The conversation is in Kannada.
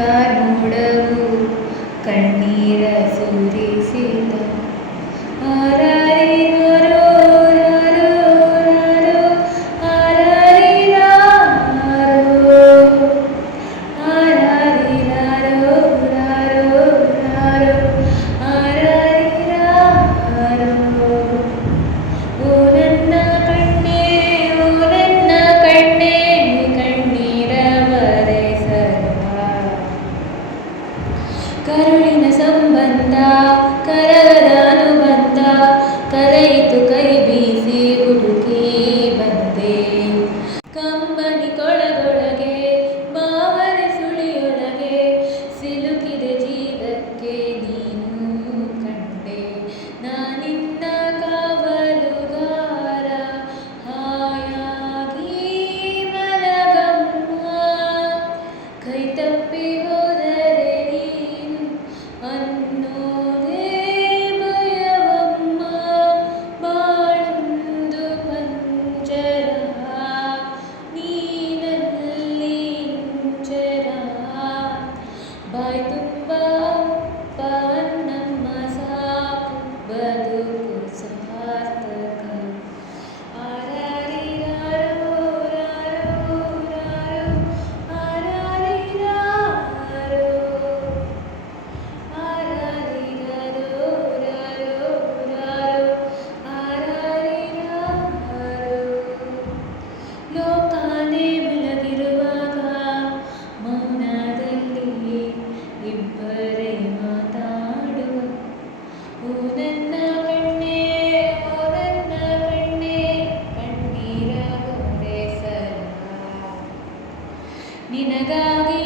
ढुळगु कर्णीरसूरि ಕರಗದಾನುಬಂಧ ಕರೆಯಿತು ಕೈ ಬೀಸಿ ಹುಡುಕಿ ಬಂದೆ. ಕಂಬನಿ ಕೊಳಗೊಳಗೆ ಬಾವರೆ ಸುಳಿಯೊಳಗೆ, ಸಿಲುಕಿದ ಜೀವಕ್ಕೆ ನೀನು ಕಂಡೆ. ನಾನಿನ್ನ ಕಾವಲುಗಾರ, ಹಾಯಾಗಿ ಮಲಗಮ್ಮ. ಕೈ ತಪ್ಪಿ Bye. ನಿನಗಾಗಿ